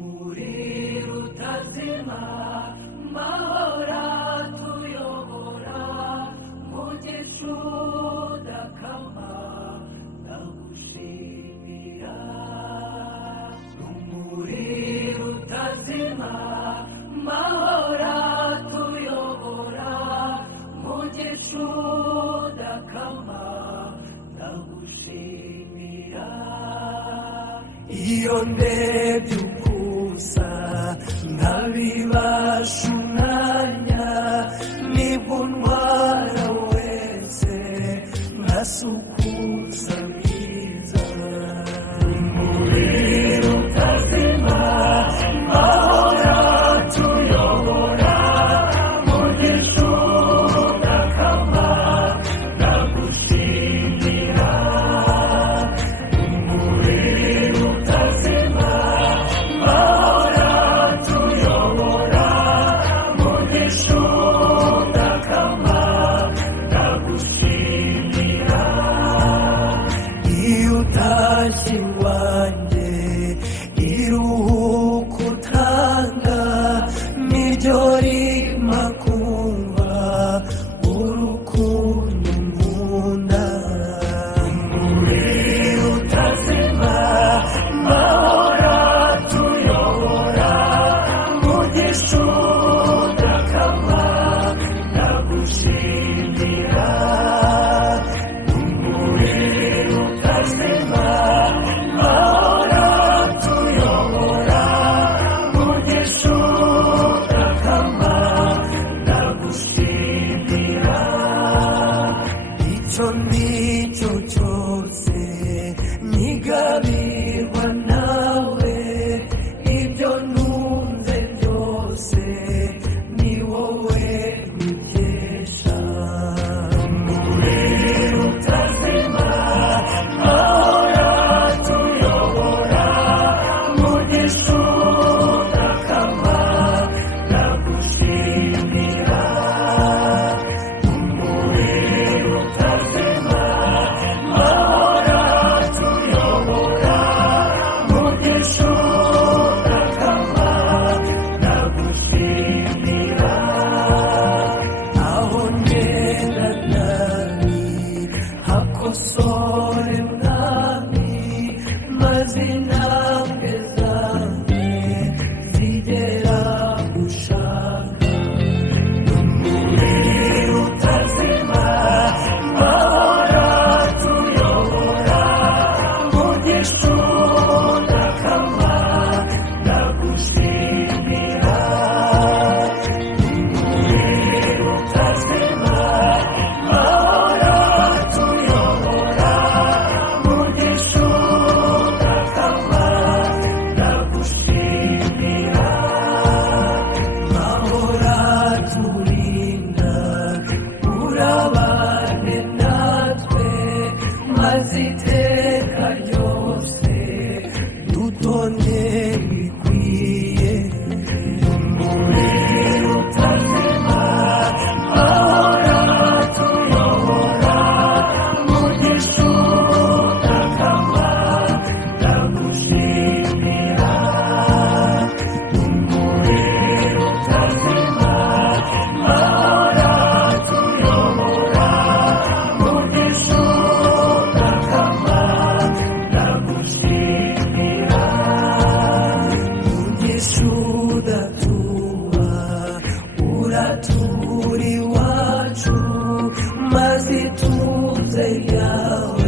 umuriro utazima mahora tuyobora mu gicu udakama ndagushimira umuriro utazima mahora tuyobora mu gicu udakama ndagushimira iyo ndebye ukusa nkabibasha umwanya nibwo ntwara wese nkasukuza mwiza umuriro utazima mahora tuyobora mu gicu udakama ndagushimira umuriro utazima mahora tuyobora mu gicu udakama ndagushimira iyo utashye iwanjye iruhuko utanga niryo rima kumva urukundo nkunda umuriro utazima mahora tuyobora mu gicu udakama ndagushimira umuriro utazima mahora tuyobora mu gicu udakama ndagushimira icyo nicyo cyose nigabirwa nawe ibyo ntunze byose ni wowe bikesha umuriro utazima mahora tuyobora mu gicu udakama ndagushimira umuriro utazima mahora tuyobora mu gicu udakama ndagushimira aho ngenda nabi hakosore mwami maze intambwe zanjye zigera gushaka umuriro utazima mahora tuyobora mu gicu udakama ndagushimira umuriro utazima mahora tuyobora mu gicu udakama ndagushimira mahora turinda urabane natwe maze iteka ryose dutonde bikwiye umuriro utazima mahora tuyobora mu gicu udakama ndagushimira umuriro utazima mahora tuyobora mu gicu udakama ndagushimira mu gicu udatuba uratura iwacu maze ituze ryawe